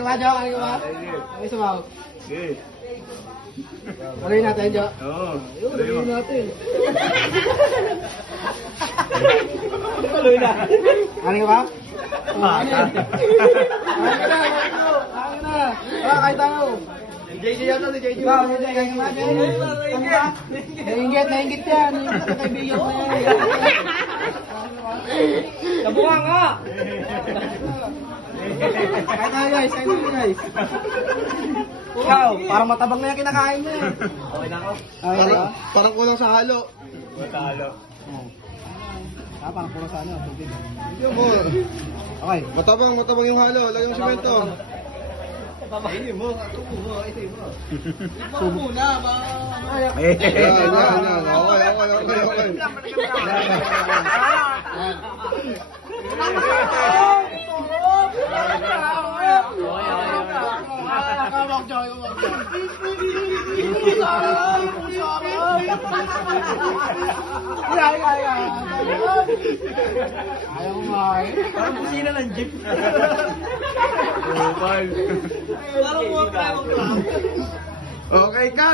ka ba, Jo? Kain ka ba? Ay, sumaw. Sige. Haluin natin, Jo. Oo. Yun, haluin natin. Haluin na. Kain ka ba? Kain ka na, kain na. Kain tayo. JJ yata si JJ. Wow, JJ, kain ka ba, JJ? Nainggit yan. Nainggit sa kaibigan ko yan. Nabuka nga! Kain tayo guys, Ikaw, parang matabang na yung kinakain mo yan. Okay na ako. Parang kulang sa halo. Matalo. Parang puro sa ano, tubig. Yung mo. Okay. Matabang yung halo. Lagyan mo semento. Ini mo, tubo mo, ito mo. Ito muna, ba? Yan. Okay. Ayaw mo nga eh. Parang kusina ng jeep. Bye. Parang mga Okay, cut!